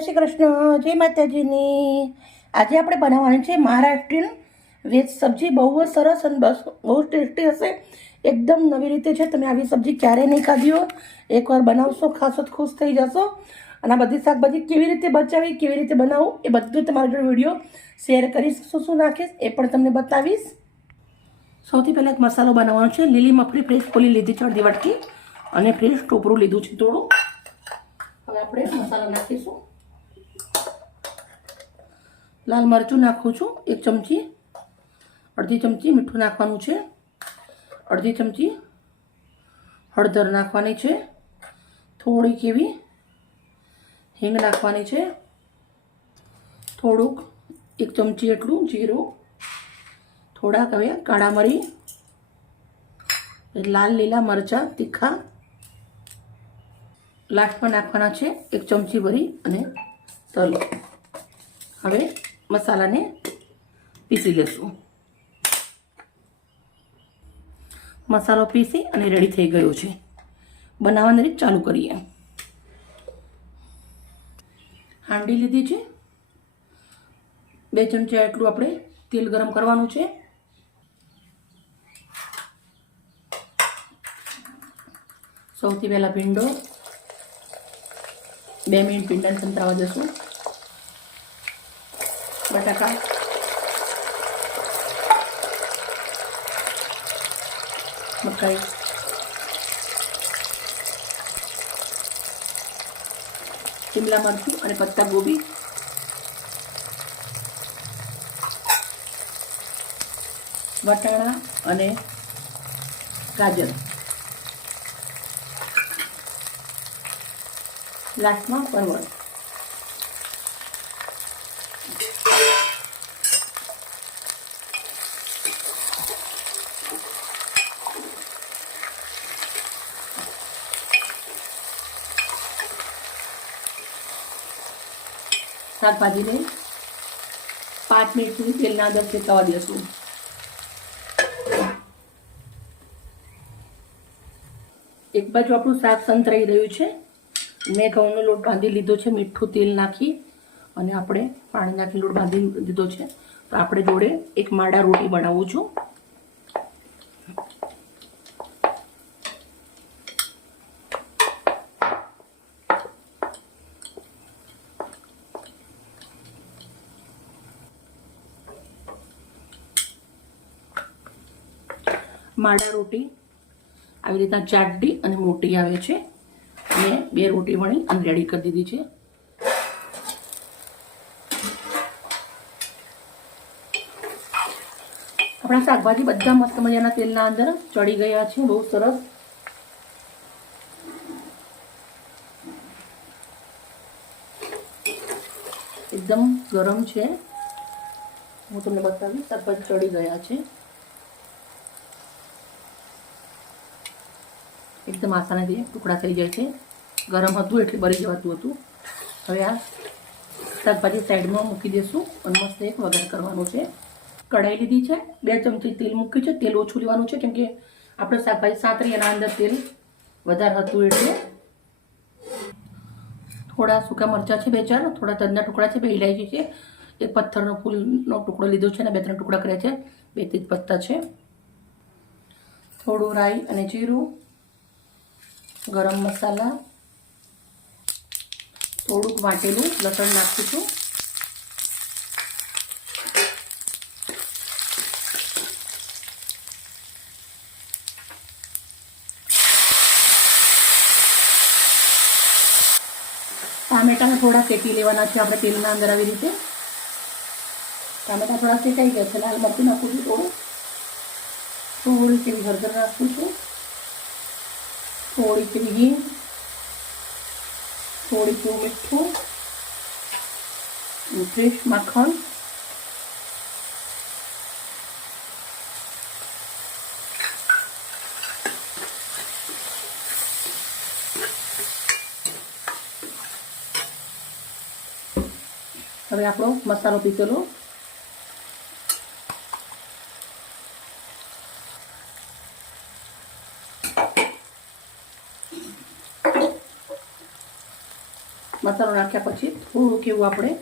શ્રી કૃષ્ણ, જય માતાજીની। આજે આપણે બનાવવાની છે મહારાષ્ટ્રીયન વેજ સબ્જી। બહુ જ સરસ અને બહુ ટેસ્ટી હશે। એકદમ નવી રીતે છે। તમે આવી સબ્જી ક્યારેય નહીં ખાધી હો, એકવાર બનાવશો ખાસો તો ખુશ થઈ જશો। અને આ બધી શાકભાજી કેવી રીતે બચાવી, કેવી રીતે બનાવવું એ બધું તમારા જોડે વિડીયો શેર કરીશ। શું નાખીશ એ પણ તમને બતાવીશ। સૌથી પહેલાં એક મસાલો બનાવવાનો છે। લીલી મફળી ફ્રેશ ખોલી લીધી છે, અડધી વાટકી, અને ફ્રેશ ટોપરું લીધું છે થોડું। હવે આપણે મસાલો નાખીશું। લાલ મરચું નાખું છું 1 ચમચી, અડધી ચમચી મીઠું નાખવાનું છે, અડધી ચમચી હળદર નાખવાની છે, થોડીક એવી હિંગ નાખવાની છે, થોડુંક 1 ચમચી જેટલું જીરું, થોડાક હવે કાળા મરી, લાલ લીલા મરચાં તીખા લાસ્ટમાં નાખવાના છે 1 ચમચી ભરી, અને તલ। હવે મસાલાને પીસી લેશું। મસાલો પીસી અને રેડી થઈ ગયો છે। બનાવવાની રીત ચાલુ કરીએ। હાંડી લીધી છે, 2 ચમચા એટલું આપણે તેલ ગરમ કરવાનું છે। સૌથી પહેલા ભીંડો 2 મિનિટ ભીંડાને સંતરાવા દેશું। બટાકા, મકાઈ, શિમલા મરચું અને પત્તા ગોબી, વટાણા અને ગાજર, લાસ્ટમાં પરવળ। શાકભાજીને 5 મિનિટ સુધી તેલના અંદર શેકાવા દેશું। એક બાજુ આપણું શાક સંતરાઈ રહ્યું છે। મેં ઘઉંનો લોટ બાંધી લીધો છે, મીઠું તેલ નાખી અને આપણે પાણી નાખી લોટ બાંધી દીધો છે। તો આપણે જોડે એક માડા રોટી બનાવું છું। માડા રોટી આવી રીતના જાડી અને મોટી આવે છે। મેં 2 રોટી વણી અને રેડી કરી દીધી છે। આપણા શાકભાજી બધા મસ્ત મજાના તેલના અંદર ચડી ગયા છે, બહુ સરસ। એકદમ ગરમ છે, હું તમને બતાવીશ। શાકભાજી ચડી ગયા છે, એકદમ આસાનીથી ટુકડા થઈ જાય છે। ગરમ હતું એટલે બળી જવાતું હતું। હવે આ શાકભાજી સાઈડમાં મૂકી દઈશું અને મસ્ત એક વઘાર કરવાનો છે। કઢાઈ લીધી છે, 2 ચમચી તેલ મૂક્યું છે। તેલ ઓછું લેવાનું છે, કેમ કે આપણે શાકભાજી સાંતરી એના અંદર તેલ વધારે હતું એટલે। થોડા સૂકા મરચાં છે 2-4, થોડા તજના ટુકડા છે, 2 ઇલાયચી છે, 1 પથ્થરનો ફૂલનો ટુકડો લીધો છે અને 2-3 ટુકડા કર્યા છે, 2 તેજ પત્તા છે, થોડું રાઈ અને જીરું, ગરમ મસાલા, થોડુંક વાટેલું લસણ નાખીશું, ટામેટાને થોડા શેકી લેવાના છે આપણે તેલના અંદર। આવી રીતે ટામેટા થોડા શેકાઈ ગયા છે। લાલ મરચું નાખું છું, થોડીક એવી હળદર નાખું છું, થોડીક એવી હિંગ, થોડીક એવું મીઠું, ફ્રેશ માખણ, હવે આપણો મસાલો પીસેલો મસાલો નાખ્યા પછી થોડુંક એવું આપણે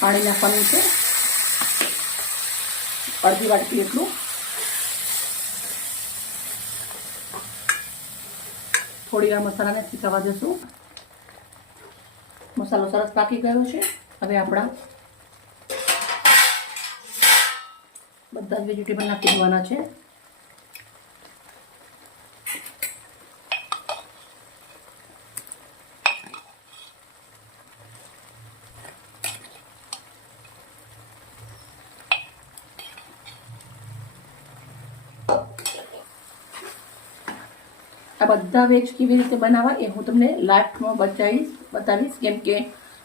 પાણી નાખવાનું છે, અડધી વાટકી એટલું. થોડી વાર મસાલાને શીખવા દેશું. મસાલો સરસ પાકી ગયો છે. હવે આપણા બધા જ વેજીટેબલ નાખી દેવાના છે. આ બધા વેજ કેવી રીતે બનાવવા એ હું તમને લાસ્ટમાં બતાવીશ, કેમ કે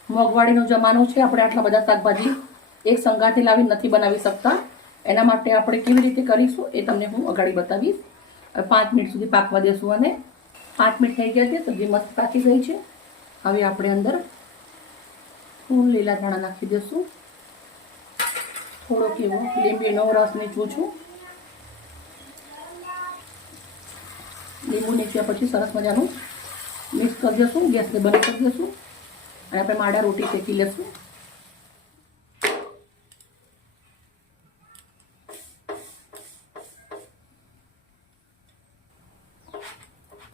મોંઘવારીનો જમાનો છે. આપણે આટલા બધા શાકભાજી એક સંગાથે લાવી નથી બનાવી શકતા. એના માટે આપણે કેવી રીતે કરીશું એ તમને હું અગાડી બતાવીશ. 5 મિનિટ સુધી પાકવા દેશું અને 5 મિનિટ થઈ ગયા છે. સબ્જી મસ્ત પાકી ગઈ છે. હવે આપણે અંદર ફૂલ લીલા ધાણા નાખી દઈશું. થોડોક એવો લીંબીનો રસ નીચું છું. લીંબુ નીચવ્યા પછી સરસ મજાનું મિક્સ કરી દઈશું. ગેસને બંધ કરી દઈશું અને આપણે માડા રોટી શેકી લઈશું.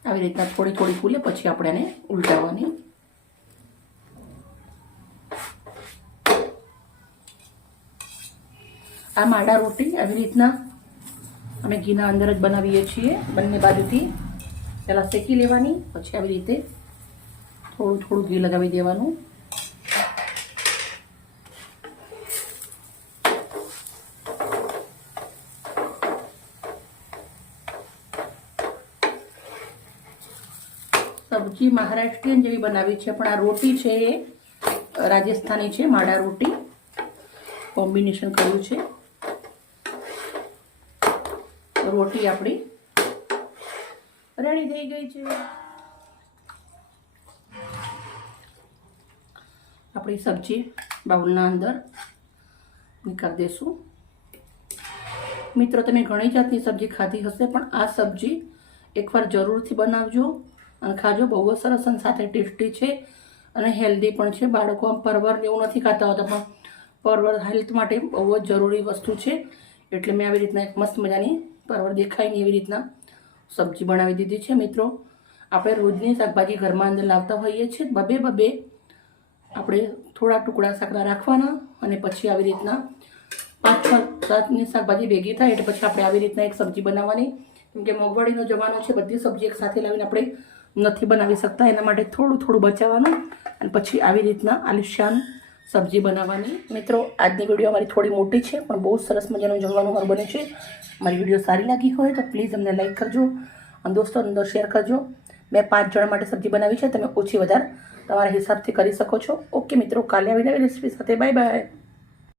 આવી રીતના થોડી થોડી ફૂલે પછી આપણે એને ઉલટાવવાની. આ માડા રોટી આવી રીતના અમે ઘીના અંદર જ બનાવીએ છીએ. બંને બાજુથી પહેલાં શેકી લેવાની, પછી આવી રીતે થોડું થોડું ઘી લગાવી દેવાનું. સબ્જી મહારાષ્ટ્રીયન જેવી બનાવી છે, પણ આ રોટી છે એ રાજસ્થાની છે. માડા રોટી કોમ્બિનેશન કર્યું છે. રોટી આપણી રેડી થઈ ગઈ છે. આપણી સબ્જી બાઉલના અંદર નીકાળી દઈશું. મિત્રો, તમે ઘણી જાતની સબ્જી ખાધી હશે, પણ આ સબ્જી એકવાર જરૂરથી બનાવજો અને ખાજો. બહુ જ સરસ અને સાથે ટેસ્ટી છે અને હેલ્ધી પણ છે. બાળકો આમ પરવર એવું નથી ખાતા હોતા, પણ પરવર હેલ્થ માટે બહુ જ જરૂરી વસ્તુ છે. એટલે મેં આવી રીતના એક મસ્ત મજાની પરવર દેખાય ને એવી રીતના સબ્જી બનાવી દીધી છે. મિત્રો, આપણે રોજની શાકભાજી ઘરમાં અંદર લાવતા હોઈએ છીએ. બબે આપણે થોડા ટુકડા શાકના રાખવાના અને પછી આવી રીતના 5-6 જાતની શાકભાજી ભેગી થાય એટલે પછી આપણે આવી રીતના એક સબ્જી બનાવવાની. કેમ કે મોંઘવારીનો જમાનો છે, બધી સબ્જી એક સાથે લાવીને આપણે નથી બનાવી શકતા. એના માટે થોડું થોડું બચાવવાનું અને પછી આવી રીતના આલિશાન સબ્જી બનાવવાની. મિત્રો, આજની વિડીયો અમારી થોડી મોટી છે, પણ બહુ સરસ મજાનું જમવાનું મારું બને છે. મારી વિડીયો સારી લાગી હોય તો પ્લીઝ અમને લાઈક કરજો અને દોસ્તો અંદર શેર કરજો. મેં 5 જણ માટે સબ્જી બનાવી છે. તમે ઓછી વધારે તમારા હિસાબથી કરી શકો છો. ઓકે મિત્રો, કાલે આવી નવી રેસીપી સાથે બાય બાય.